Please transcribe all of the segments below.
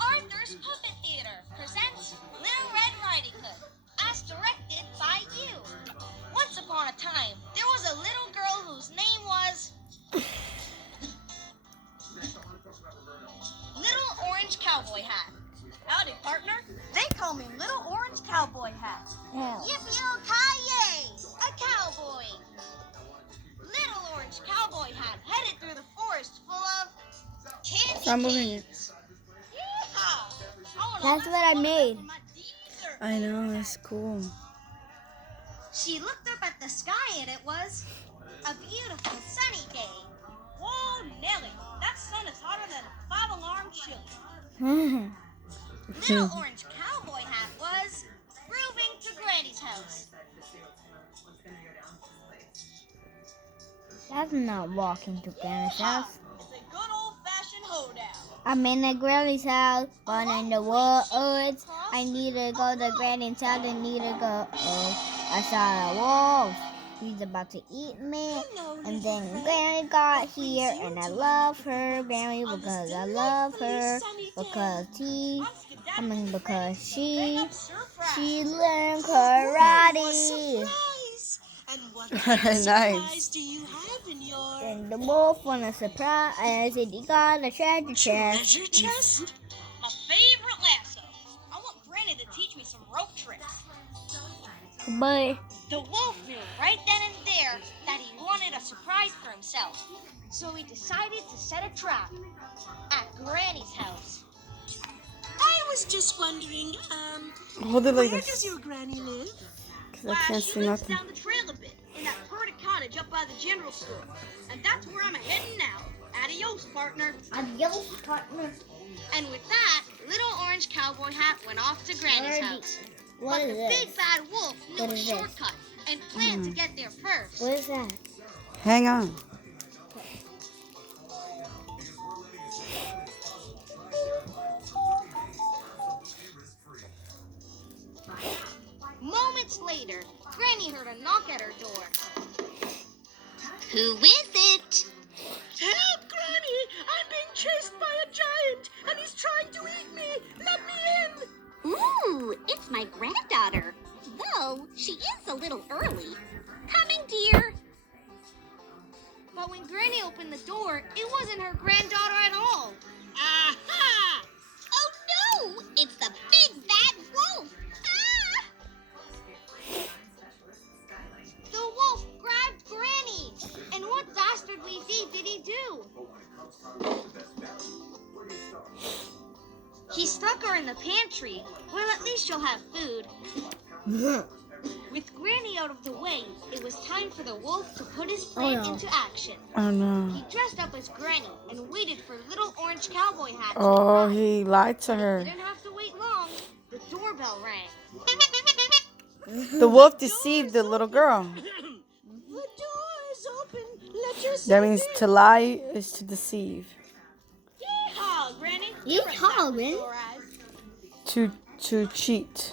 Arthur's Puppet Theater presents Little Red Riding Hood, as directed by you. Once upon a time, there was a little girl whose name was Little Orange Cowboy Hat. Howdy, partner. They call me Little Orange Cowboy Hat. Yeah. Yippee-ki-yay! A cowboy! Little Orange Cowboy Hat headed through the forest full of candy Stop moving it. canes. Yeehaw! That's what I made. I know, it's cool. She looked up at the sky and it was a beautiful sunny day. Whoa, Nelly, that sun is hotter than a 5-alarm chili. Little Orange Cowboy Hat was grooving to Granny's house. That's not walking to Granny's house. It's a good old-fashioned hoedown. I'm in the Granny's house, one in the woods. I need to go to Granny's house. I need to go. Oh, I saw a wolf. He's about to eat me. And then Granny got here, and I love her, Granny, because I love her. Because she learned karate. And what Nice. do you have in your And the wolf won a surprise, and he got a treasure chest. treasure chest? My favorite lasso. I want Granny to teach me some rope tricks. But The wolf knew right then and there that he wanted a surprise for himself. So he decided to set a trap at Granny's house. I was just wondering, Hold it like where this. does your Granny live? Because I can't see nothing. down the trail a bit, in that pretty cottage up by the general store. And that's where I'm heading now. Adios, partner. adios, partner. And with that, Little Orange Cowboy Hat went off to Granny's house. What But is the big this? bad wolf knew What a is this? shortcut and planned to get there first. What is that? Hang on. Moments later, Granny heard a knock at her door. Who is it? Help, Granny! I'm being chased by a giant, and he's trying to eat me! Let me in! Ooh, it's my granddaughter. Though she is a little early. Coming, dear. But when Granny opened the door, it wasn't her granddaughter at all. Aha! Oh no, it's the big bad wolf. Ah! The wolf grabbed Granny! And what dastardly deed did he do? He stuck her in the pantry. Well, at least she'll have food. With Granny out of the way, it was time for the wolf to put his plan no. into action. Oh no. He dressed up as Granny and waited for Little Orange Cowboy Hat to Oh, arrive. he lied to He her. didn't have to wait long. The doorbell rang. The wolf deceived the little girl. The door is open. Let yourself That means to lie is to deceive. Yeehaw, Granny. Yeehaw, Granny. Sore eyes. To cheat.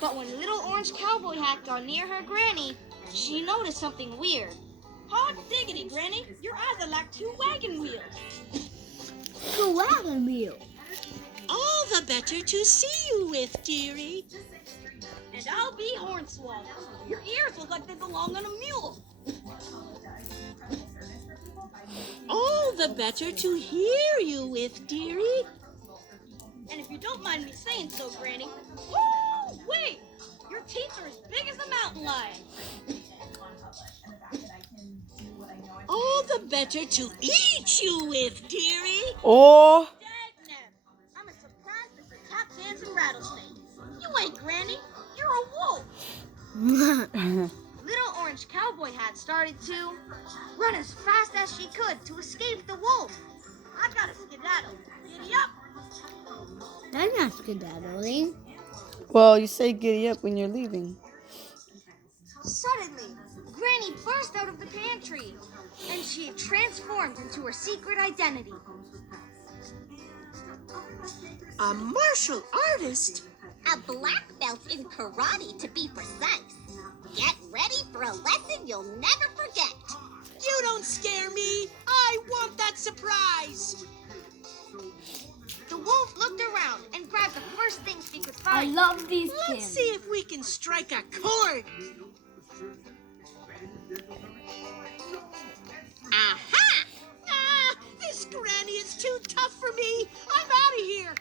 But when Little Orange Cowboy Hat got near her Granny, she noticed something weird. Hot diggity, Granny. Your eyes are like 2 wagon wheels. The wagon wheel. All the better to see you with, dearie. And I'll be Hornswoggle. Your ears look like they belong on a mule. All the better to hear you with, dearie. And if you don't mind me saying so, Granny. Woo! Wait! Your teeth are as big as a mountain lion. All the better to eat you with, dearie. Oh. Dagnam, I'm as surprised as a tap dancing rattlesnake. You ain't Granny, you're a wolf. Little Orange Cowboy Hat started to run as fast as she could to escape the wolf. I gotta skedaddle. Giddy up. That's not skedaddling. Well, you say giddy up when you're leaving. Suddenly, Granny burst out of the pantry, and she had transformed into her secret identity. A martial artist? A black belt in karate, to be precise. Get ready for a lesson you'll never forget. You don't scare me. I want that surprise! The wolf looked around and grabbed the first things he could I find. love these Let's pins. see if we can strike a chord. Aha! Ah, this granny is too tough for me. I'm out of here.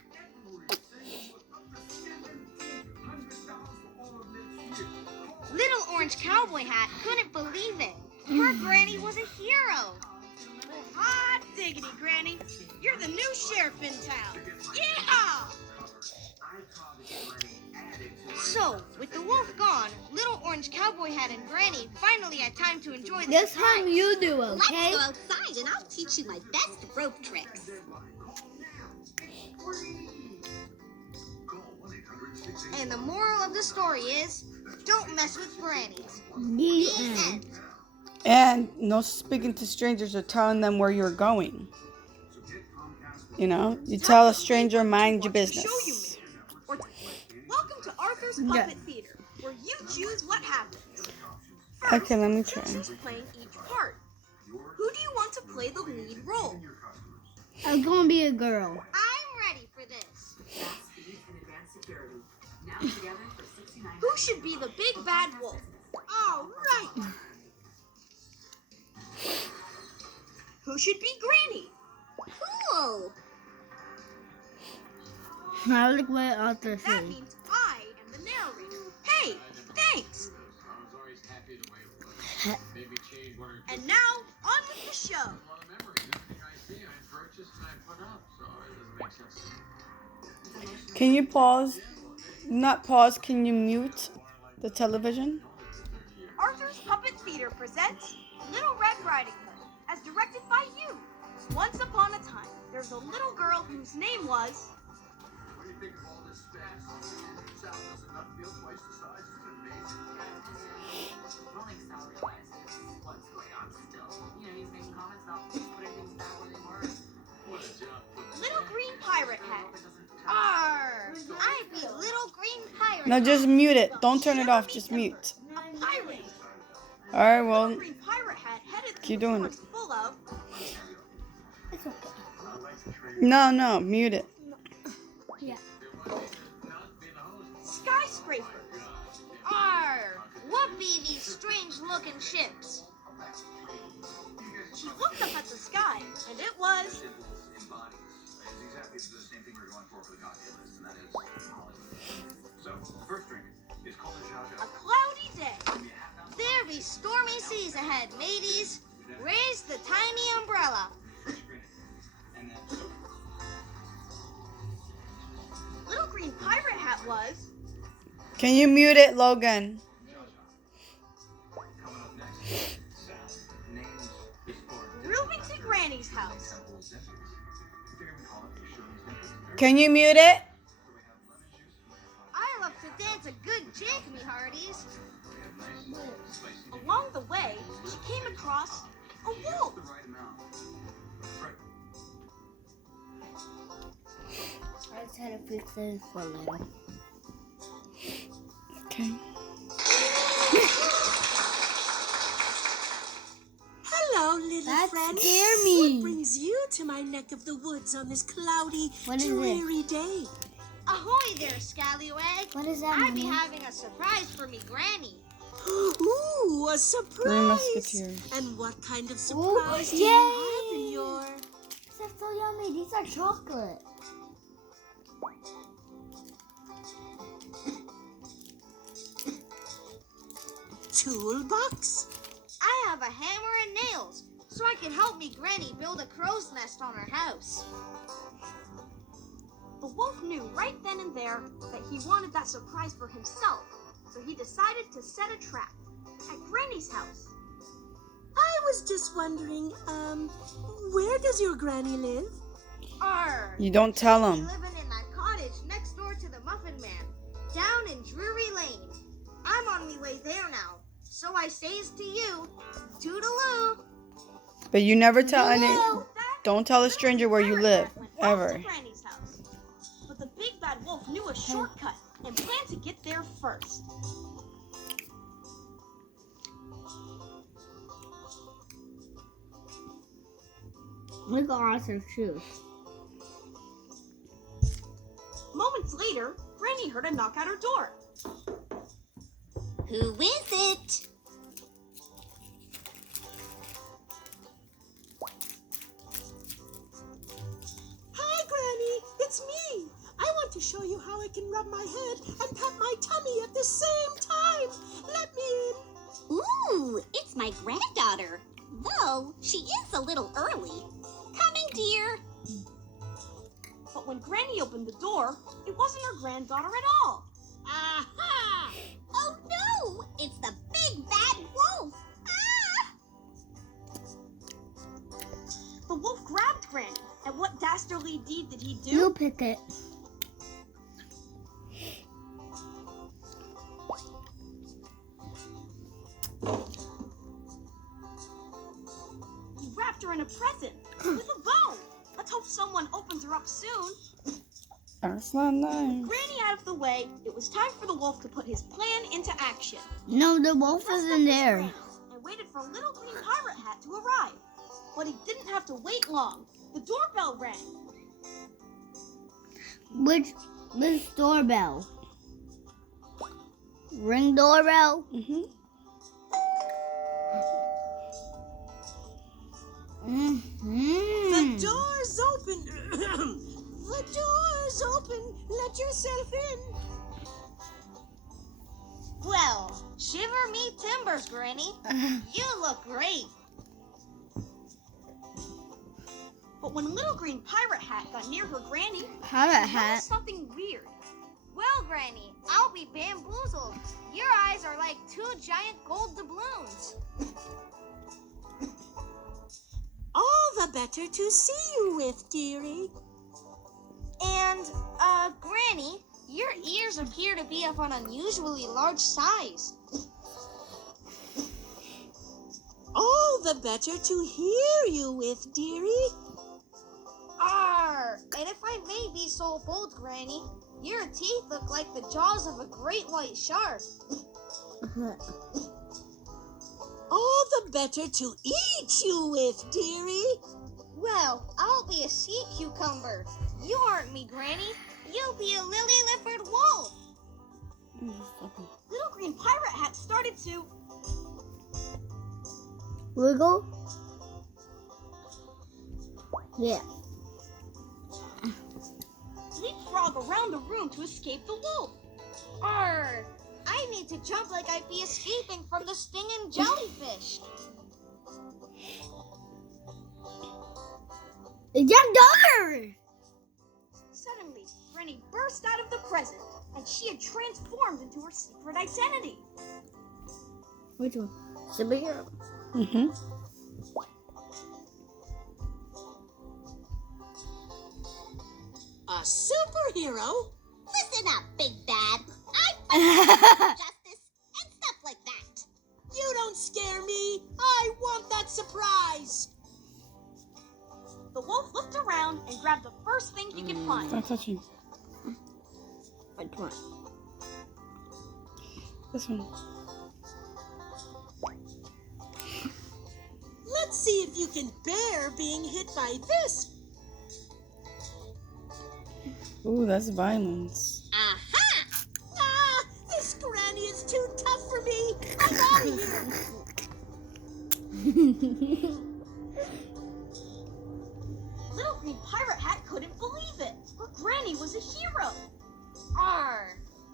Little Orange Cowboy Hat couldn't believe it. Her granny was a hero. Well, hot diggity, Granny. You're the new sheriff in town. Yeah! So, with the wolf gone, Little Orange Cowboy Hat and Granny finally had time to enjoy the This surprise. time you do, Let's okay? go outside and I'll teach you my best rope tricks. And the moral of the story is, don't mess with grannies. The The end. end. And no speaking to strangers or telling them where you're going. You know, you tell a stranger, mind your business. Or welcome to Arthur's Puppet Theater, where you choose what happens. First, Okay, let me try. who's playing each part? Who do you want to play the lead role? I'm gonna be a girl. I'm ready for this. Who should be the big bad wolf? All right. Who should be Granny? Cool. I like what Arthur That said. means I am the narrator. Hey, thanks. And now, on with the show. Can you pause? Not pause, can you mute the television? Arthur's Puppet Theater presents Little Red Riding Hood, as directed by you. Once upon a time, there's a little girl whose name was... What do you think of all this space? Sal doesn't not feel twice the size. It's amazing. Rolling Sal realizes what's going on still. You know, he's making comments about putting things back where they were. What a job. Little Green Pirate Hat. Arr! I be Little Green Pirate No, just mute it. Don't turn it off, just mute. A pirate. Alright, Little well, Green Pirate Hat headed through keep the doing it. forest full of It's okay. no, mute it. skyscrapers. Arr! What be these strange-looking ships? She looked up at the sky, and it was... Embodies. It's exactly the same thing we're going for the cocktail list, and that is Hollywood. So, the first drink is called a Zha A cloudy day. There be stormy seas ahead, mateys. Raise the tiny umbrella. And then, Little Green Pirate Hat was... Can you mute it, Logan? coming up next, Sal. Names is for Grooving to Granny's house. temple symbols. Figure we call it Shirley's Dimples. Can you mute it? So we have lemon juice, I love to dance a good jig, me hearties. we have nice, spicy Along the way, she came across a wolf. the right amount. Right. I just had to fix this for a little. Okay. Hello, little That friend. scared me. What brings you to my neck of the woods on this cloudy, What is it? dreary day? Ahoy there, Scallywag. What is that, I be Mommy? having a surprise for me granny. Ooh, a surprise. Three Musketeers. And what kind of Ooh, surprise do yay. you have in your... These are so yummy. These are chocolate. toolbox? I have a hammer and nails, so I can help me granny build a crow's nest on her house. The wolf knew right then and there that he wanted that surprise for himself, so he decided to set a trap at Granny's house. I was just wondering, where does your granny live? You don't tell She's him. living in that cottage next door to the Muffin Man, down in Drury Lane. I'm on my way there now, so I says to you, toodaloo. But you never tell any. That Don't tell a stranger where you live, went off ever. to Granny's house. But the big bad wolf knew a shortcut and planned to get there first. Look at Arthur's shoes. Moments later, Granny heard a knock at her door. Who is it? Hi, Granny. It's me. I want to show you how I can rub my head and pat my tummy at the same time. Let me in. Ooh, it's my granddaughter. Though she is a little early. Coming, dear. But when Granny opened the door, it wasn't her granddaughter at all. Aha! Oh no! It's the big bad wolf! Ah! The wolf grabbed Granny, and what dastardly deed did he do? You pick it. He wrapped her in a present with a bone. Let's hope someone opens her up soon. That's not nice. Granny out of the way, it was time for the wolf to put his plan into action. No, the wolf Dressed up isn't his there. wings and waited for Little Green Pirate Hat to arrive. But he didn't have to wait long. The doorbell rang. Which doorbell? Ring doorbell? Mm-hmm. The door's open. The door's open. Let yourself in. Well, shiver me timbers, Granny. You look great. But when Little Green Pirate Hat got near her Granny, Pirate she Hat. noticed something weird. Well, Granny, I'll be bamboozled. Your eyes are like two giant gold doubloons. All the better to see you with, dearie. And, Granny, your ears appear to be of an unusually large size. All the better to hear you with, dearie. Arr! And if I may be so bold, Granny, your teeth look like the jaws of a great white shark. All the better to eat you with, dearie. Well, I'll be a sea cucumber. You aren't me, Granny. You'll be a lily-livered wolf. Little Green Pirate Hat started to Wiggle? Yeah. leapfrog around the room to escape the wolf. Arr! I need to jump like I'd be escaping from the stinging jellyfish. It's your daughter! Suddenly, Granny burst out of the present, and she had transformed into her secret identity. Which one? Superhero. Mm-hmm. A superhero? Listen up, big bad. I fight justice and stuff like that. You don't scare me. I want that surprise. The wolf looked around and grabbed the first thing he could find. Stop touching. Which one? This one. Let's see if you can bear being hit by this. Ooh, that's violence. Aha! Ah, this granny is too tough for me. I'm out of here. Little Green Pirate Hat couldn't believe it. But Granny was a hero. Arr!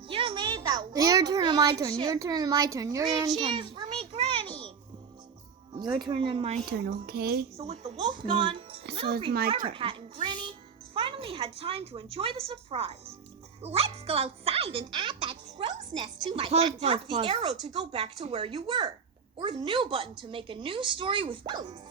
You made that wolf Your turn and my turn. abandon Your ship. turn and my turn. Your 3 turn. cheers for me, Granny. Your turn and my turn, okay? So with the wolf gone, so Little it's Green my Pirate turn. Hat and Granny finally had time to enjoy the surprise. Let's go outside and add that crow's nest to my Pause, bed. Tap the arrow to go back to where you were, or the new button to make a new story with Rose.